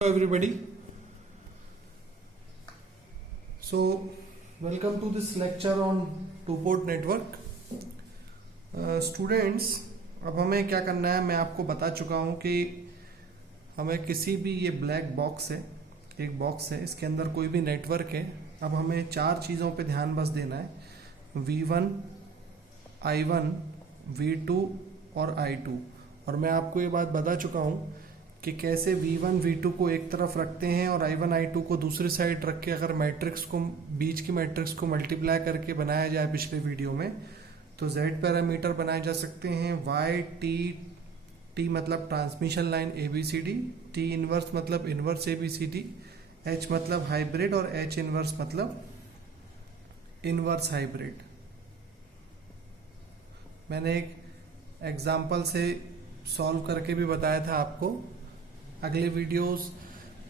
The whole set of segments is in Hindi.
Hello everybody. So welcome to this lecture on two-port network. Students, अब हमें क्या करना है, मैं आपको बता चुका हूँ कि हमें किसी भी ये ब्लैक बॉक्स है, एक बॉक्स है, इसके अंदर कोई भी नेटवर्क है. अब हमें चार चीज़ों पे ध्यान बस देना है: V1, I1, V2 और I2. और मैं आपको ये बात बता चुका हूँ कि कैसे V1 V2 को एक तरफ रखते हैं और I1 I2 को दूसरी साइड रख के अगर मैट्रिक्स को, बीच की मैट्रिक्स को मल्टीप्लाई करके बनाया जाए पिछले वीडियो में, तो Z पैरामीटर बनाए जा सकते हैं. Y T मतलब transmission line ABCD, T inverse मतलब इनवर्स ABCD, H मतलब हाइब्रिड और H इनवर्स मतलब इनवर्स हाइब्रिड. मैंने एक एग्जाम्पल से सॉल्व करके भी बताया था आपको. अगले वीडियोस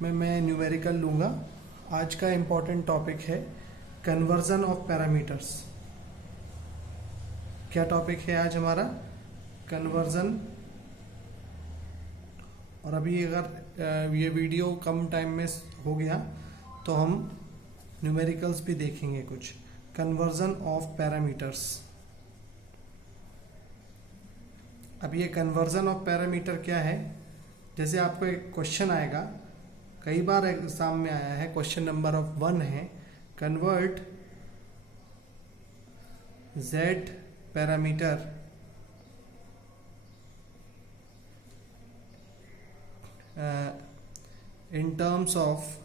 में मैं न्यूमेरिकल लूँगा. आज का इम्पोर्टेंट टॉपिक है कन्वर्जन ऑफ पैरामीटर्स. क्या टॉपिक है आज हमारा? कन्वर्जन. और अभी अगर ये वीडियो कम टाइम में हो गया तो हम न्यूमेरिकल्स भी देखेंगे कुछ. Conversion of parameters. अब ये कन्वर्जन ऑफ पैरामीटर क्या है? जैसे आपको एक क्वेश्चन आएगा, कई बार एग्जाम में आया है, क्वेश्चन नंबर 1 है, convert Z parameter in terms of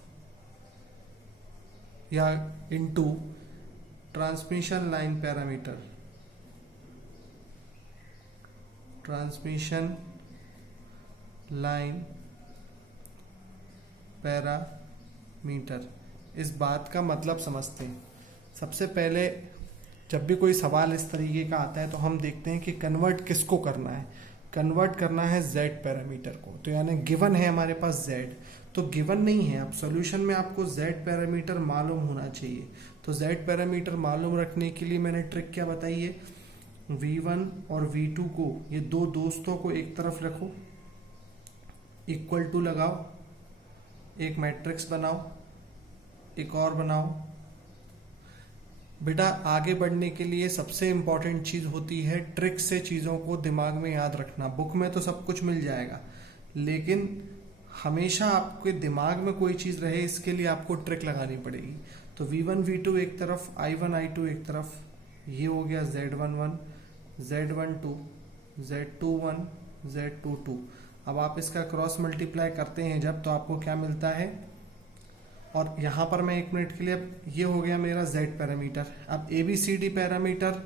या into transmission line parameter. Transmission line parameter. इस बात का मतलब समझते हैं. सबसे पहले जब भी कोई सवाल इस तरीके का आता है तो हम देखते हैं कि कन्वर्ट किसको करना है. कन्वर्ट करना है Z पैरामीटर को. तो यानी गिवन है हमारे पास Z, तो गिवन नहीं है. अब सॉल्यूशन में आपको Z पैरामीटर मालूम होना चाहिए. तो Z पैरामीटर मालूम रखने के लिए मैंने ट्रिक क्या बताई है, V1 और V2 को, ये दो दोस्तों को एक तरफ रखो, इक्वल टू लगाओ, एक मैट्रिक्स बनाओ, एक और बनाओ. बेटा आगे बढ़ने के लिए सबसे इम्पॉर्टेंट चीज़ होती है ट्रिक से चीज़ों को दिमाग में याद रखना. बुक में तो सब कुछ मिल जाएगा, लेकिन हमेशा आपके दिमाग में कोई चीज़ रहे, इसके लिए आपको ट्रिक लगानी पड़ेगी. तो V1 V2 एक तरफ, I1 I2 एक तरफ. ये हो गया Z11, Z12, Z21, Z22. अब आप इसका क्रॉस मल्टीप्लाई करते हैं जब, तो आपको क्या मिलता है. और यहाँ पर मैं एक मिनट के लिए, ये हो गया मेरा Z पैरामीटर. अब ABCD पैरामीटर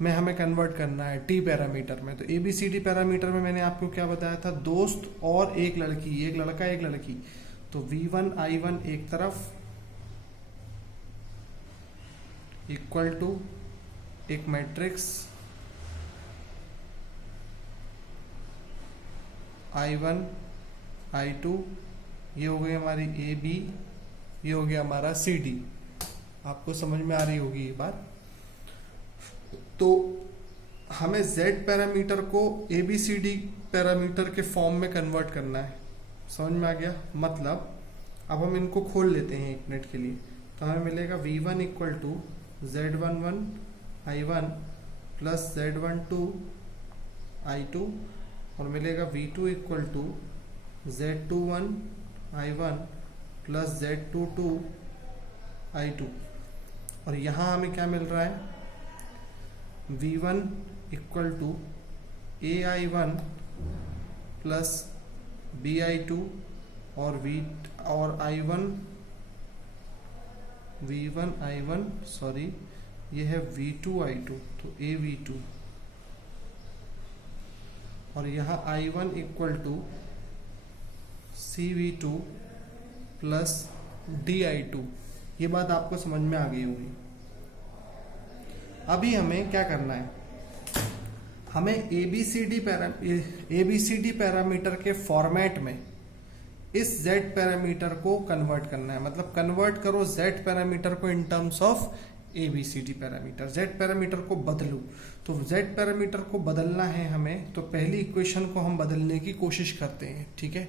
में हमें कन्वर्ट करना है T पैरामीटर में. तो ABCD पैरामीटर में मैंने आपको क्या बताया था, दोस्त और एक लड़की, एक लड़का एक लड़की. तो V1 I1 एक तरफ इक्वल टू एक मैट्रिक्स I1 I2, ये हो गई हमारी AB, ये हो गया हमारा CD. आपको समझ में आ रही होगी ये बात. तो हमें Z पैरामीटर को ABCD पैरामीटर के फॉर्म में कन्वर्ट करना है. समझ में आ गया? मतलब अब हम इनको खोल लेते हैं एक मिनट के लिए. तो हमें मिलेगा V1 equal to Z11 I1 plus Z12 I2, और मिलेगा V2 equal to Z21 I1 plus Z22 I2. और यहाँ हमें क्या मिल रहा है, V1 equal to AI1 plus BI2 और V1 I1 सॉरी, ये है V2 I2, तो AV2. और यहाँ I1 equal to CV2 plus DI2. ये बात आपको समझ में आ गई होगी. अभी हमें क्या करना है, हमें ABCD पैरामीटर के फॉर्मेट में इस Z पैरामीटर को कन्वर्ट करना है. मतलब कन्वर्ट करो Z पैरामीटर को इन terms of ABCD parameter. Z parameter को बदलो. तो Z पैरामीटर को बदलना है हमें, तो पहली इक्वेशन को हम बदलने की कोशिश करते हैं. ठीक है,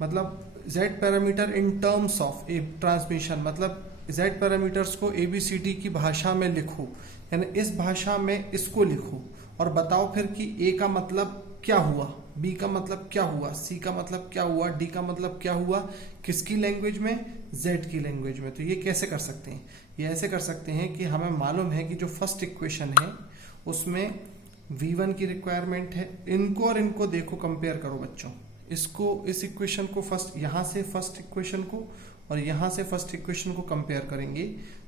मतलब z parameter in terms of A transmission, मतलब z पैरामीटर्स को ABCD की भाषा में लिखो, यानी इस भाषा में इसको लिखो और बताओ फिर कि A का मतलब क्या हुआ, B का मतलब क्या हुआ, C का मतलब क्या हुआ, D का मतलब क्या हुआ, किसकी लैंग्वेज में, Z की लैंग्वेज में। तो ये कैसे कर सकते हैं, ये ऐसे कर सकते हैं कि हमें मालूम है कि जो फर्स्ट इक्वेशन है उसमें V1 की रिक्वायरमेंट है, इनको और इनको देखो, कंपेयर करो बच्चों, इसको, इस इक्वेशन को फर्स्ट, यहाँ से फर्स्ट इक्वेशन को और यहाँ से फर्स्ट इक्वेशन को कंपेयर करेंगे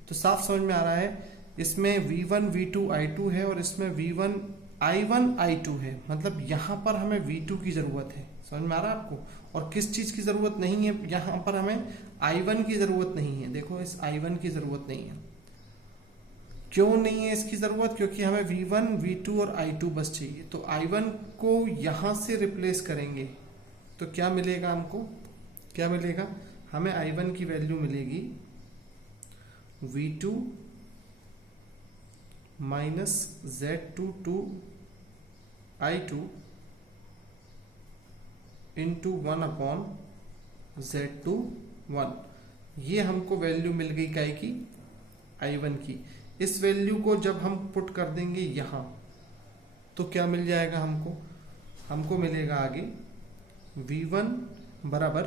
तो साफ समझ में आ रहा है इसमें V1 V2 I2 है और इसमें V1 I1 I2 है, मतलब यहाँ पर हमें V2 की जरूरत है। समझ में आ रहा है आपको? और किस चीज की जरूरत नहीं है, यहाँ पर हमें I1 की जरूरत नहीं है। देखो इस I1 की जरूरत नहीं है, क्यों नहीं है इसकी जरूरत, क्योंकि हमें V1 V2 और I2 बस चाहिए। तो I1 को यहां से रिप्लेस करेंगे तो क्या मिलेगा हमको, क्या मिलेगा, हमें I1 की वैल्यू मिलेगी V2 minus Z22 I2 into 1/Z21। ये हमको वैल्यू मिल गई काय की, I1 की। इस वैल्यू को जब हम पुट कर देंगे यहां तो क्या मिल जाएगा हमको, हमको मिलेगा आगे V1 बराबर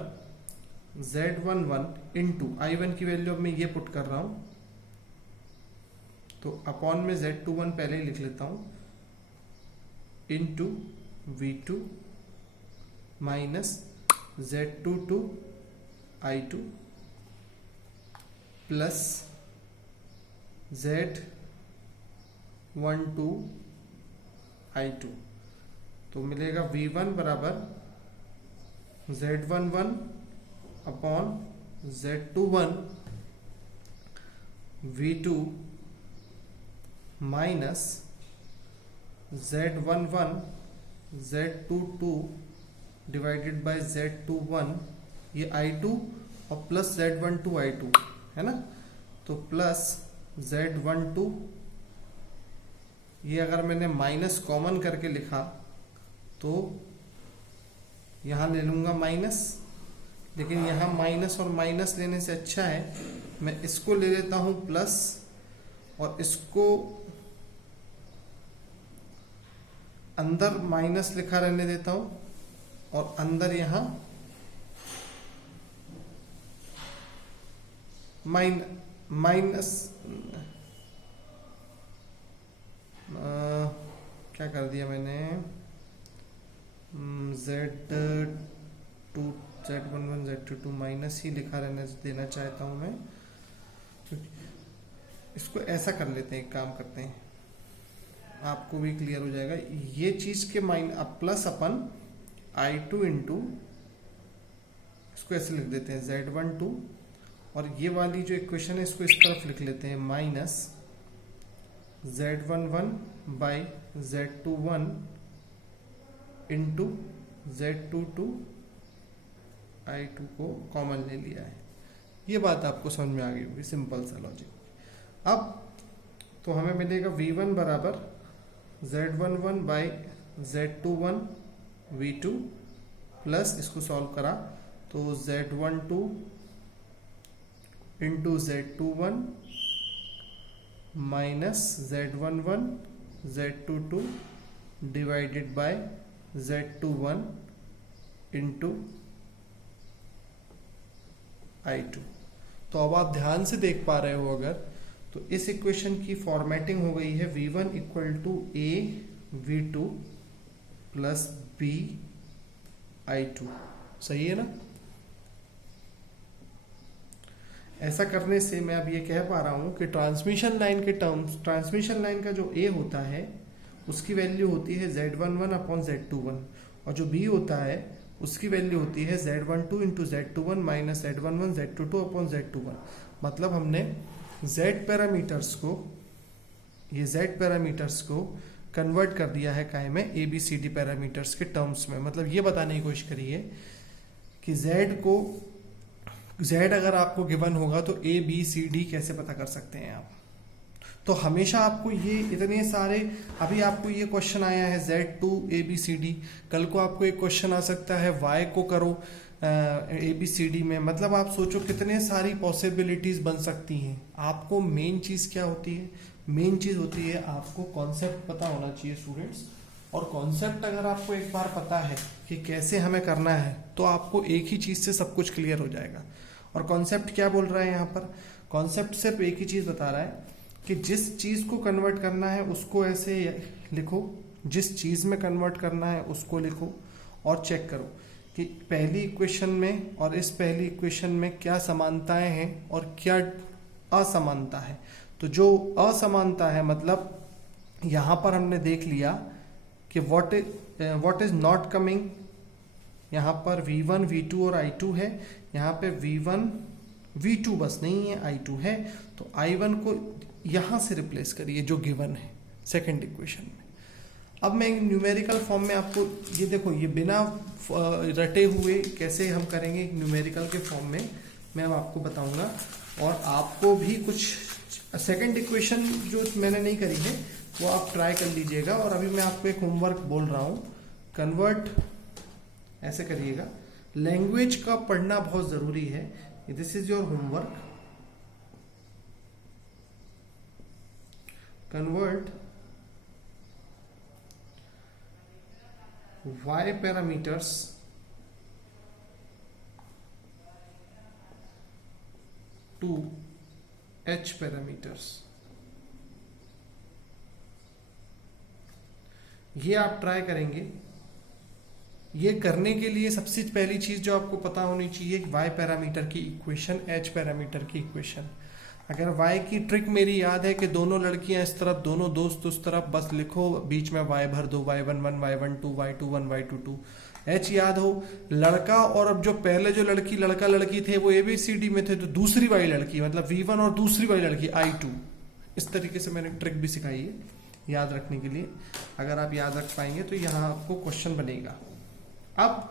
Z11 इंटू I1 की वैल्यू अब मैं ये पुट कर रहा हूं तो अपॉन में Z21 पहले ही लिख लेता हूं into V2 minus Z22 I2 plus Z12 I2। तो मिलेगा V1 बराबर Z11 upon Z21 V2 minus Z11 Z22 divided by Z21, ये I2 और प्लस Z12 I2 है ना, तो प्लस Z12, ये अगर मैंने माइनस कॉमन करके लिखा तो यहां ले लूंगा माइनस, लेकिन यहां माइनस और माइनस लेने से अच्छा है मैं इसको ले लेता हूं प्लस और इसको अंदर माइनस लिखा रहने देता हूं और अंदर यहां माइनस क्या कर दिया मैंने, Z11 Z22 माइनस ही लिखा रहने देना चाहता हूं मैं। इसको ऐसा कर लेते हैं, एक काम करते हैं, आपको भी क्लियर हो जाएगा ये चीज के प्लस अपन I2 इंटू, इसको ऐसे लिख देते हैं Z12 और ये वाली जो इक्वेशन है इसको इस तरफ लिख लेते हैं minus Z11 by Z21 into Z22 I2 को कॉमन ले लिया है। ये बात आपको समझ में आ गई होगी, सिंपल सा लॉजिक। अब तो हमें मिलेगा V1 बराबर Z11 by Z21 V2 plus इसको सॉल्व करा तो Z12 into Z21 minus Z11 Z22 divided by Z21 into I2। तो अब आप ध्यान से देख पा रहे हो अगर, तो इस इक्वेशन की फॉर्मेटिंग हो गई है V1 equal to A V2 plus B I2। सही है ना? ऐसा करने से मैं अब ये कह पा रहा हूं कि ट्रांसमिशन लाइन के टर्म्स, ट्रांसमिशन लाइन का जो A होता है उसकी वैल्यू होती है Z11 अपॉन Z21 और जो B होता है उसकी वैल्यू होती है Z12 into Z21 minus Z11 Z22 upon Z21। मतलब हमने Z पैरामीटर्स को, ये Z पैरामीटर्स को कन्वर्ट कर दिया है काय में, ABCD पैरामीटर्स के टर्म्स में। मतलब ये बताने की कोशिश करी है कि Z अगर आपको गिवन होगा तो ABCD कैसे पता कर सकते हैं आप। तो हमेशा आपको ये इतने सारे, अभी आपको ये क्वेश्चन आया है Z2 ABCD, कल को आपको एक क्वेश्चन आ सकता है Y को करो ABCD में, मतलब आप सोचो कितने सारी पॉसिबिलिटीज बन सकती हैं। आपको मेन चीज क्या होती है? मेन चीज होती है आपको कॉन्सेप्ट पता होना चाहिए स्टूडेंट्स। और कॉन्सेप्ट अगर आपको एक बार पता है कि कैसे हमें करना है, तो आपको एक ही चीज से सब कुछ क्लियर हो जाएगा। और कॉन्सेप्ट क्या बोल रहा है यहाँ पर? कॉन्सेप्ट सिर्फ एक ही चीज बता रहा है कि जिस चीज को कन्वर्ट करना है उसको ऐसे लिखो, जिस चीज में कन्वर्ट करना है उसको लिखो, और चेक करो कि पहली इक्वेशन में और इस पहली इक्वेशन में क्या समानताएं हैं और क्या असमानता है। तो जो असमानता है, मतलब यहां पर हमने देख लिया कि व्हाट इज नॉट कमिंग। यहां पर V1 V2 और I2 है, यहां पे V1 V2 बस नहीं है, I2 है। तो I1 को यहां से रिप्लेस करिए जो गिवन है सेकेंड इक्वेशन में। अब मैं न्यूमेरिकल फॉर्म में आपको ये देखो, ये बिना रटे हुए कैसे हम करेंगे न्यूमेरिकल के फॉर्म में मैं आपको बताऊंगा। और आपको भी कुछ सेकंड इक्वेशन जो मैंने नहीं करी है वो आप ट्राई कर लीजिएगा। और अभी मैं आपको एक होमवर्क बोल रहा हूँ, कन्वर्ट ऐसे करिएगा। लैंग्वेज का पढ़ना बहुत जरूरी है। This is your homework, convert y parameters to h parameters। ये आप ट्राई करेंगे। ये करने के लिए सबसे पहली चीज जो आपको पता होनी चाहिए, y पैरामीटर की इक्वेशन, h पैरामीटर की इक्वेशन। अगर y की ट्रिक मेरी याद है कि दोनों लड़कियां इस तरफ, दोनों दोस्त उस तरफ, बस लिखो बीच में y भर दो, y11 y12 y21 y22। h याद हो लड़का, और अब जो पहले जो लड़का लड़की थे वो ABCD में थे, तो दूसरी वाली लड़की मतलब V1 और दूसरी वाली लड़की I2। इस तरीके से मैंने ट्रिक भी सिखाई है याद रखने के लिए। अगर आप याद रख पाएंगे तो यहाँ आपको क्वेश्चन बनेगा। अब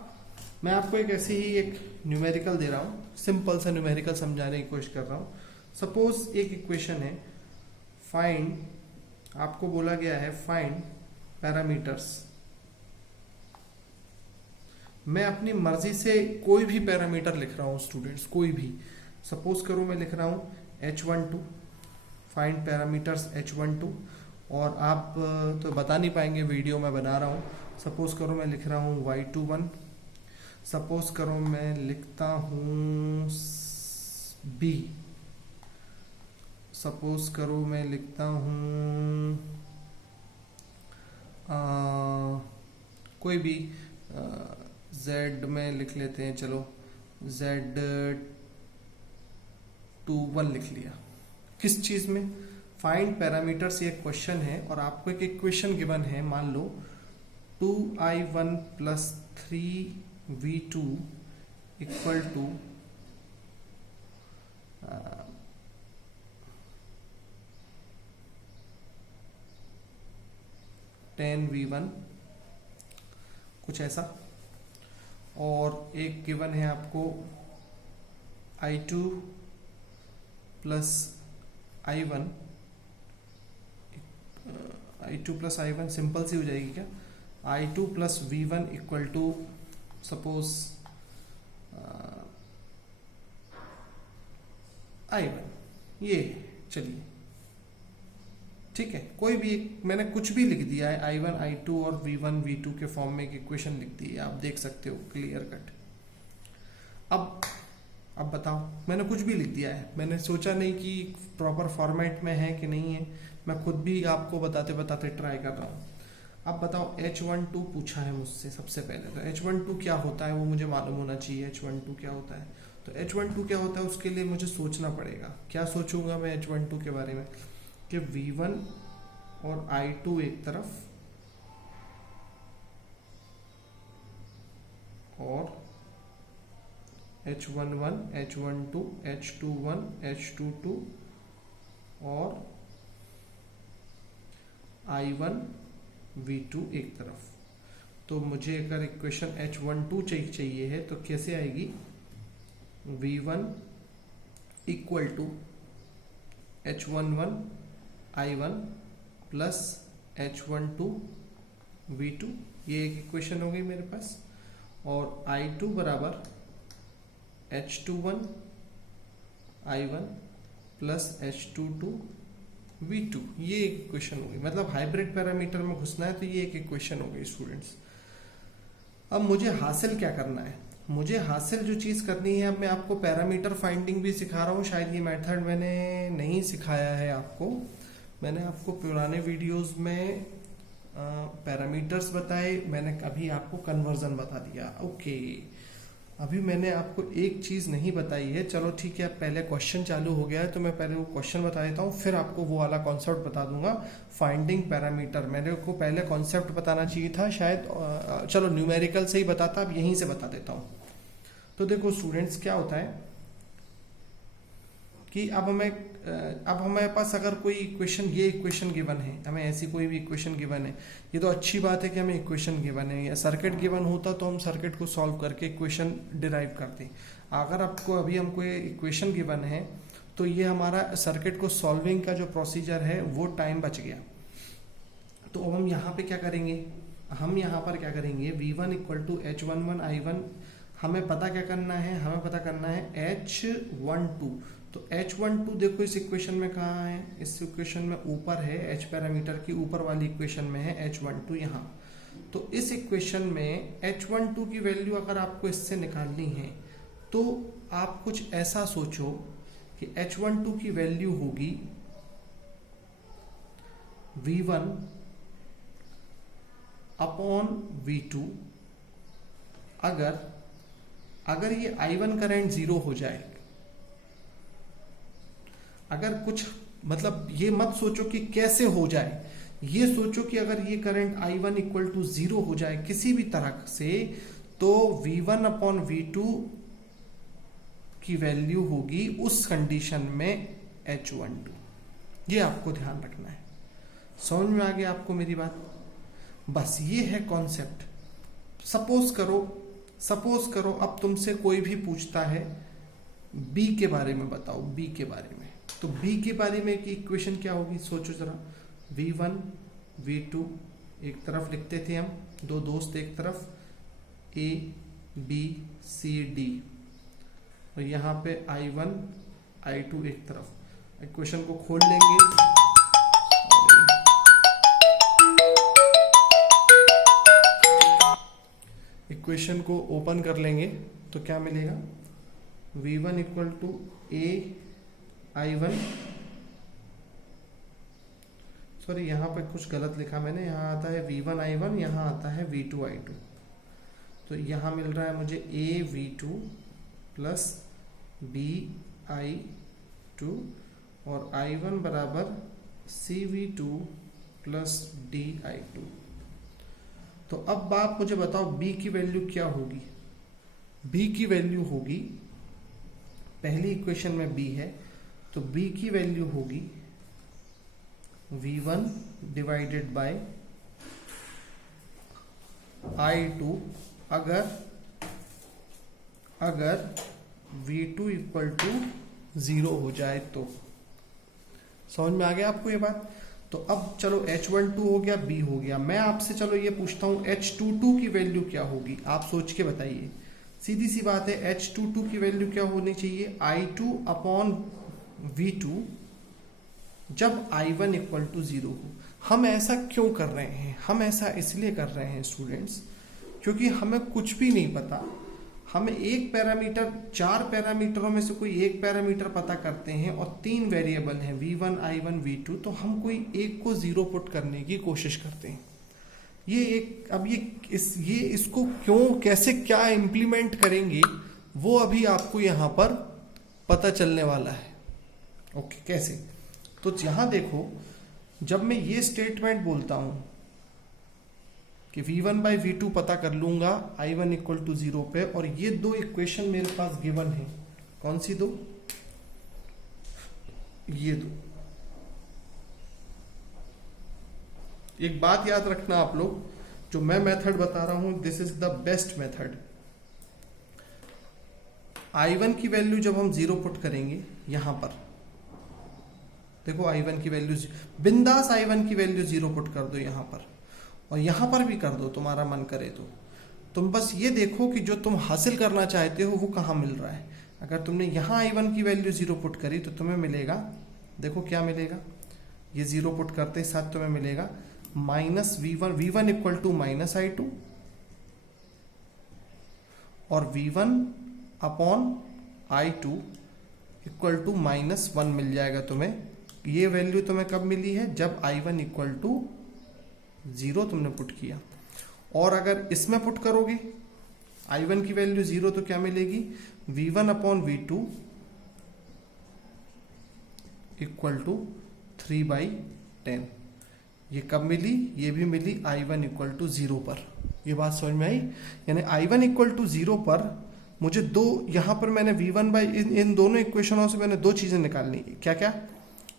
मैं आपको एक ऐसे ही एक न्यूमेरिकल दे रहा हूँ, सिंपल सा न्यूमेरिकल समझाने की कोशिश कर रहा हूँ। सपोज एक इक्वेशन है, फाइंड, आपको बोला गया है फाइंड पैरामीटर्स। मैं अपनी मर्जी से कोई भी पैरामीटर लिख रहा हूँ स्टूडेंट्स, कोई भी। सपोज करो मैं लिख रहा हूँ H12, फाइंड पैरामीटर्स H12। और आप तो बता नहीं पाएंगे, वीडियो में बना रहा हूँ। सपोज करो मैं लिख रहा हूँ Y21, सपोज करो मैं लिखता हूँ B, सपोज करो मैं लिखता हूँ कोई भी Z में लिख लेते हैं, चलो Z21 लिख लिया। किस चीज में? फाइंड पैरामीटर्स ये क्वेश्चन है और आपको एक इक्वेशन गिवन है, मान लो 2I1 plus 3V2 equal to 10V1, कुछ ऐसा। और एक गिवन है आपको I2 plus I1, I2 plus I1 simple सी हो जाएगी क्या? I2 plus V1 equal to suppose I1। ये चलिए ठीक है, कोई भी मैंने कुछ भी लिख दिया है, I1 I2 और V1 V2 के फॉर्म में एक इक्वेशन लिख दी है, आप देख सकते हो क्लियर कट। अब बताओ, मैंने कुछ भी लिख दिया है, मैंने सोचा नहीं कि प्रॉपर फॉर्मेट में है कि नहीं है, मैं खुद भी आपको बताते बताते ट्राई कर रहा हूँ। अब बताओ H12 पूछा है मुझसे सबसे पहले, तो H12 क्या होता है वो मुझे मालूम होना चाहिए। H12 क्या होता है, तो H12 क्या होता है उसके लिए मुझे सोचना पड़ेगा। क्या सोचूंगा मैं H12 के बारे में कि V1 और I2 एक तरफ और H11 H12 H21 H22 और I1 V2 एक तरफ। तो मुझे अगर इक्वेशन H12 चाहिए है तो कैसे आएगी? V1 equal to H11 I1 plus H12 V2, ये एक इक्वेशन हो गई मेरे पास। और I2 बराबर H21 I1 plus H22 V2, ये एक इक्वेशन होगी। मतलब हाइब्रिड पैरामीटर में घुसना है तो ये एक इक्वेशन हो गई स्टूडेंट्स। अब मुझे हासिल क्या करना है? मुझे हासिल जो चीज़ करनी है, अब मैं आपको पैरामीटर फाइंडिंग भी सिखा रहा हूँ। शायद ये मेथड मैंने नहीं सिखाया है आपको। मैंने आपको पुराने वीडियोस में पैरामीटर्स बताए, मैंने अभी आपको कन्वर्जन बता दिया। ओके, अभी मैंने आपको एक चीज़ नहीं बताई है। चलो ठीक है, पहले क्वेश्चन चालू हो गया है तो मैं पहले वो क्वेश्चन बता देता हूँ, फिर आपको वो वाला कॉन्सेप्ट बता दूंगा, फाइंडिंग पैरामीटर। मैंने को पहले कॉन्सेप्ट बताना चाहिए था शायद, चलो न्यूमेरिकल से ही बताता, अब यहीं से बता देता हूँ। तो देखो स्टूडेंट्स, क्या होता है कि अब हमारे पास अगर कोई इक्वेशन, ये इक्वेशन गिवन है, हमें ऐसी कोई भी इक्वेशन गिवन है, ये तो अच्छी बात है कि हमें इक्वेशन गिवन है। या सर्किट गिवन होता तो हम सर्किट को सॉल्व करके इक्वेशन डिराइव करते। अगर आपको अभी हमको ये इक्वेशन गिवन है तो ये हमारा सर्किट को सॉल्विंग का जो प्रोसीजर है वो टाइम बच गया। तो अब हम यहाँ पे क्या करेंगे? हम यहाँ पर क्या करेंगे? V1 equal to H11 I1, हमें पता क्या करना है? हमें पता करना है H12। तो H12 देखो इस इक्वेशन में कहाँ है? इस इक्वेशन में ऊपर है, H पैरामीटर की ऊपर वाली इक्वेशन में है H12 यहाँ। तो इस इक्वेशन में H12 की वैल्यू अगर आपको इससे निकालनी है तो आप कुछ ऐसा सोचो कि H12 की वैल्यू होगी V1 अपॉन V2। अगर ये I1 करंट 0 हो जाए, अगर कुछ, मतलब ये मत सोचो कि कैसे हो जाए, ये सोचो कि अगर ये करंट I1 इक्वल टू 0 हो जाए किसी भी तरह से, तो V1 अपॉन V2 की वैल्यू होगी उस कंडीशन में H12। ये आपको ध्यान रखना है। समझ में आ गया आपको मेरी बात? बस ये है कॉन्सेप्ट। सपोज करो अब तुमसे कोई भी पूछता है B के बारे में बताओ, B के बारे में, तो B के बारे में की इक्वेशन क्या होगी? सोचो जरा। V1 V2 एक तरफ लिखते थे हम, दो दोस्त एक तरफ, A B C D, और यहाँ पे I1 I2 एक तरफ। इक्वेशन को खोल लेंगे, इक्वेशन को ओपन कर लेंगे तो क्या मिलेगा? V1 equal to A I1, sorry यहाँ पे कुछ गलत लिखा मैंने, यहाँ आता है V1 I1, यहाँ आता है V2 I2। तो यहाँ मिल रहा है मुझे A V2 plus B I2 और I1 बराबर C V2 plus D I2। तो अब आप मुझे बताओ B की वैल्यू क्या होगी? B की वैल्यू होगी, पहली इक्वेशन में B है तो B की वैल्यू होगी V1 डिवाइडेड बाय I2 अगर V2 इक्वल टू 0 हो जाए तो। समझ में आ गया आपको ये बात? तो अब चलो H12 हो गया, B हो गया। मैं आपसे चलो ये पूछता हूँ H22 की वैल्यू क्या होगी? आप सोच के बताइए। सीधी सी बात है, H22 की वैल्यू क्या होनी चाहिए? I2 अपॉन V2 जब I1 इक्वल टू 0 हो। हम ऐसा क्यों कर रहे हैं? हम ऐसा इसलिए कर रहे हैं स्टूडेंट्स क्योंकि हमें कुछ भी नहीं पता। हमें एक पैरामीटर, 4 पैरामीटरों में से कोई एक पैरामीटर पता करते हैं और 3 वेरिएबल हैं V1 I1 V2, तो हम कोई एक को 0 पुट करने की कोशिश करते हैं। ये एक, अब ये इसको क्यों, कैसे, क्या इम्प्लीमेंट करेंगे वो अभी आपको यहाँ पर पता चलने वाला है। ओके, कैसे? तो यहाँ देखो, जब मैं ये स्टेटमेंट बोलता हूँ कि V1 बाई V2 पता कर लूंगा I1 इक्वल टू 0 पे, और ये दो इक्वेशन मेरे पास गिवन है। कौन सी दो? ये दो। एक बात याद रखना आप लोग, जो मैं मेथड बता रहा हूं this is the best method. I1 की वैल्यू जब हम 0 पुट करेंगे यहां पर, देखो I1 की वैल्यू, बिंदास I1 की वैल्यू 0 पुट कर दो यहां पर, और यहां पर भी कर दो तुम्हारा मन करे तो। तुम बस ये देखो कि जो तुम हासिल करना चाहते हो वो कहाँ मिल रहा है। अगर तुमने यहाँ I1 की वैल्यू 0 पुट करी तो तुम्हें मिलेगा, देखो क्या मिलेगा, ये 0 पुट करते ही साथ तुम्हें मिलेगा -V1, V1 equal to -I2 और V1 upon I2 equal to -1 मिल जाएगा तुम्हें। ये वैल्यू तुम्हें कब मिली है, जब I1 इक्वल टू 0 तुमने पुट किया। और अगर इसमें पुट करोगे I1 की वैल्यू 0 तो क्या मिलेगी, V1 upon V2 equal to 3/10। ये कब मिली, ये भी मिली I1 इक्वल टू 0 पर। ये बात समझ में आई, यानी I1 इक्वल टू 0 पर मुझे दो, यहाँ पर मैंने V1 बाई इन दोनों इक्वेशनों से मैंने दो चीजें निकालनी, क्या क्या,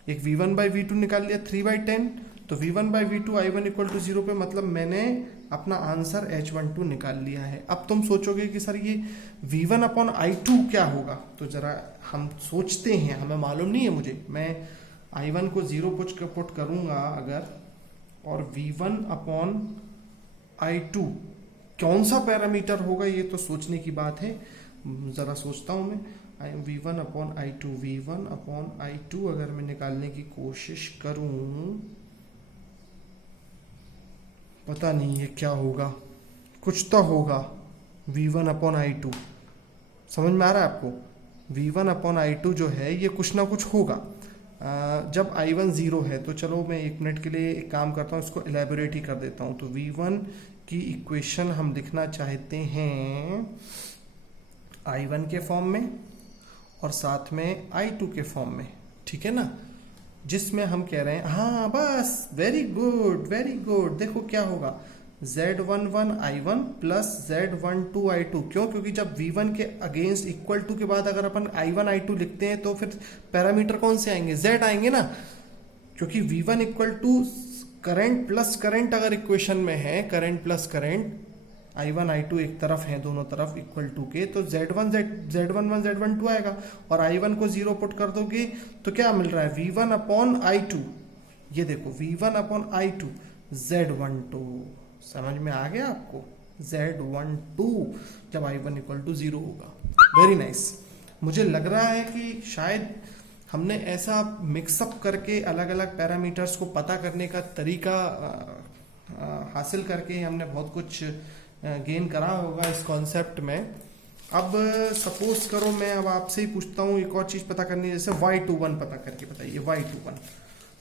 एक V1 बाई V2 निकाल लिया 3/10, तो V1 by V2 I1 equal to 0 पे, मतलब मैंने अपना आंसर H12 निकाल लिया है। अब तुम सोचोगे कि सर ये V1 अपॉन I2 क्या होगा, तो जरा हम सोचते हैं, हमें मालूम नहीं है मुझे, मैं I1 को 0 पुट करूंगा अगर, और V1 अपॉन I2 कौन सा पैरामीटर होगा, ये तो सोचने की बात है, जरा सोचता हूं मैं। V1 upon I2, V1 upon I2 अगर मैं निकालने की कोशिश करूं, पता नहीं है क्या होगा, कुछ तो होगा। V1 अपॉन I2 समझ में आ रहा है आपको, V1 अपॉन I2 जो है ये कुछ ना कुछ होगा। जब I1 0 है तो चलो मैं 1 मिनट के लिए एक काम करता हूँ, इसको एलेबोरेट ही कर देता हूँ। तो V1 की इक्वेशन हम लिखना चाहते हैं I1 के फॉर्म में और साथ में I2 के फॉर्म में, ठीक है ना, जिसमें हम कह रहे हैं, हाँ बस, वेरी गुड वेरी गुड। देखो क्या होगा, Z11 I1 plus Z12 I2। क्यों, क्योंकि जब V1 के अगेंस्ट इक्वल टू के बाद अगर अपन I1 I2 लिखते हैं तो फिर पैरामीटर कौन से आएंगे, Z आएंगे ना, क्योंकि V1 equal to current plus current अगर इक्वेशन में है, current plus current, I1 I2 एक तरफ है, दोनों तरफ इक्वल टू के, तो Z11 Z12 आएगा। और I1 को 0 पुट कर दोगे तो क्या मिल रहा है, V1 अपॉन I2, ये देखो V1 अपॉन I2 Z12, समझ में आ गया आपको, Z12 जब I1 इक्वल टू 0 होगा। Very nice. मुझे लग रहा है कि शायद हमने ऐसा मिक्सअप करके अलग अलग पैरामीटर्स को पता करने का तरीका हासिल करके हमने बहुत कुछ गेन करा होगा इस कॉन्सेप्ट में। अब सपोज करो मैं अब आपसे ही पूछता हूँ एक और चीज पता करनी है, जैसे y21 पता करके बताइए, y21,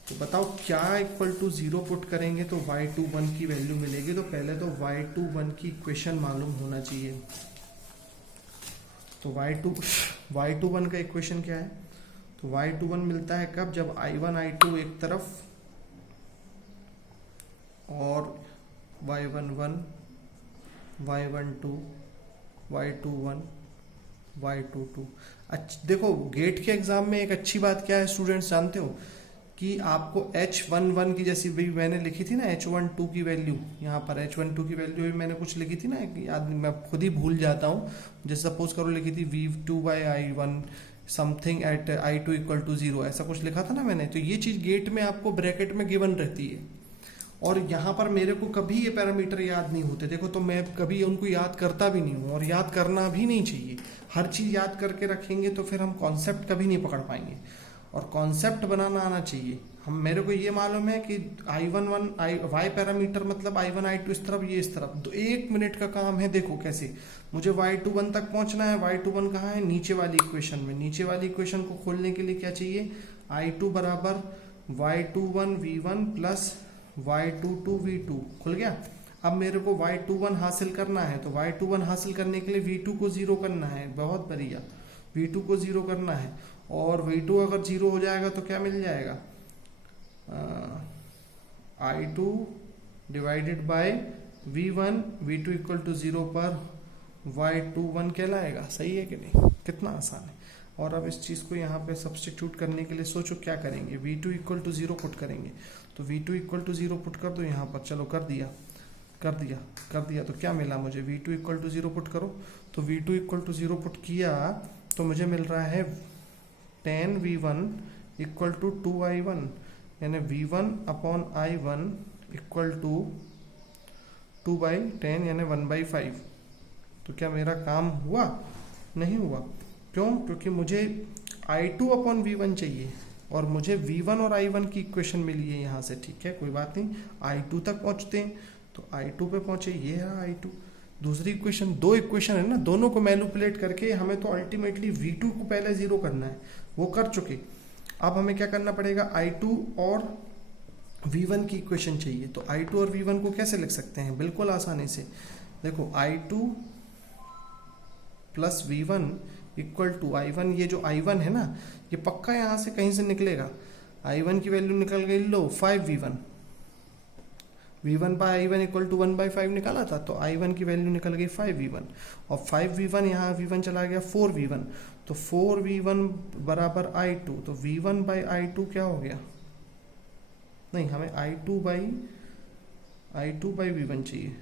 तो बताओ क्या इक्वल टू 0 पुट करेंगे तो y21 की वैल्यू मिलेगी। तो पहले तो y21 की इक्वेशन मालूम होना चाहिए। तो y21 का इक्वेशन क्या है, तो y21 मिलता है कब, जब I1 I2 एक तरफ और y11 y12 y21 y22। देखो गेट के एग्जाम में एक अच्छी बात क्या है स्टूडेंट्स, जानते हो कि आपको H11 की, जैसी भी मैंने लिखी थी ना H12 की वैल्यू, यहाँ पर H12 की वैल्यू भी मैंने कुछ लिखी थी ना, याद मैं खुद ही भूल जाता हूँ। जैसे सपोज करो लिखी थी V2 by I1 something at I2 equal to 0, ऐसा कुछ लिखा था ना मैंने। तो ये चीज गेट में आपको ब्रैकेट में गिवन रहती है, और यहाँ पर मेरे को कभी ये पैरामीटर याद नहीं होते, देखो, तो मैं कभी उनको याद करता भी नहीं हूँ, और याद करना भी नहीं चाहिए। हर चीज याद करके रखेंगे तो फिर हम कॉन्सेप्ट कभी नहीं पकड़ पाएंगे, और कॉन्सेप्ट बनाना आना चाहिए। हम मेरे को ये मालूम है कि y पैरामीटर मतलब I1 I2 इस तरफ, ये इस तरफ, तो 1 मिनट का काम है। देखो कैसे मुझे y21 तक पहुंचना है। y21 कहाँ है, नीचे वाली इक्वेशन में। नीचे वाली इक्वेशन को खोलने के लिए क्या चाहिए, I2 बराबर y21 v1 plus y22 v2, खुल गया। अब मेरे को y21 हासिल करना है, तो y21 हासिल करने के लिए v2 को 0 करना है। बहुत बढ़िया, v2 को 0 करना है, और v2 अगर 0 हो जाएगा तो क्या मिल जाएगा, I2 divided by v1, v2 equal to 0 पर y21 कहलाएगा। सही है कि नहीं, कितना आसान है। और अब इस चीज को यहाँ पे सब्स्टिट्यूट करने के लिए सोचो क्या करेंगे, v2 इक्वल टू 0 पुट करेंगे, तो v2 इक्वल टू 0 पुट कर दो यहाँ पर। चलो कर दिया, तो क्या मिला मुझे, v2 इक्वल टू 0 पुट करो, तो v2 इक्वल टू 0 पुट किया तो मुझे मिल रहा है 10 v1 इक्वल टू 2 i1, यानी v1 upon i1 equal to 2/10 यानी 1/5। तो क्या मेरा काम हुआ, नहीं हुआ। क्यों? क्योंकि मुझे I2 अपॉन V1 चाहिए और मुझे V1 और I1 की इक्वेशन मिली है यहाँ से, ठीक है, कोई बात नहीं। I2 तक पहुँचते हैं, तो I2 पे पहुँचे, ये है I2। दूसरी इक्वेशन, दो इक्वेशन है ना, दोनों को मैनिपुलेट करके हमें तो अल्टीमेटली V2 को पहले जीरो करना है, वो कर चुके। अब हमें क्या करना पड़ेगा, I2 और V1 की इक्वेशन चाहिए। तो I2 और V1 को कैसे लिख सकते हैं? बिल्कुल आसानी से, देखो I2 plus V1 equal to I1, ये जो I1 है ना, ये पक्का यहाँ से कहीं से निकलेगा। I1 की वैल्यू निकल गई, लो 5V1, V1 bye I1 equal to 1/5 निकाला था, तो I1 की वैल्यू निकल गई 5V1, और 5V1 यहाँ V1 चला गया 4V1, तो 4V1 बराबर I2, तो V1 बाई I2 क्या हो गया? नहीं, हमें I2 बाई V1 चाहिए।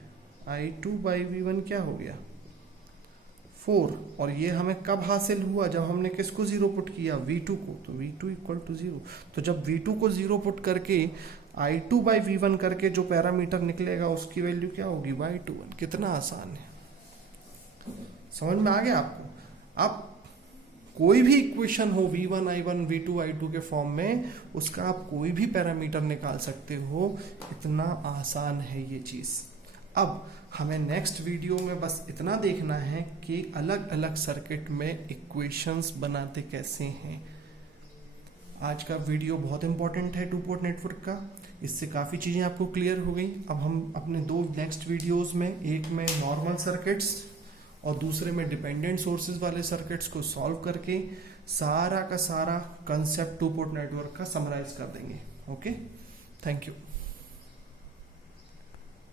I2 बाई V1 क्या हो गया? 4। और ये हमें कब हासिल हुआ? जब हमने किसको जीरो पुट किया? V2 को, तो V2 इक्वल टू 0। तो जब V2 को जीरो पुट करके I2 बाई V1 करके जो पैरामीटर निकलेगा उसकी वैल्यू क्या होगी? Y21। कितना आसान है, समझ में आ गया आपको? आप कोई भी इक्वेशन हो V1 I1 V2 I2 के फॉर्म में, उसका आप कोई भी पैरामीटर निकाल सकते हो, इतना आसान है ये चीज़। अब हमें नेक्स्ट वीडियो में बस इतना देखना है कि अलग अलग सर्किट में इक्वेशंस बनाते कैसे हैं। आज का वीडियो बहुत इंपॉर्टेंट है टू पोर्ट नेटवर्क का, इससे काफ़ी चीज़ें आपको क्लियर हो गई। अब हम अपने दो नेक्स्ट वीडियोस में, एक में नॉर्मल सर्किट्स और दूसरे में डिपेंडेंट सोर्सेज वाले सर्किट्स को सॉल्व करके सारा का सारा कंसेप्ट टू पोर्ट नेटवर्क का समराइज कर देंगे। Okay, thank you.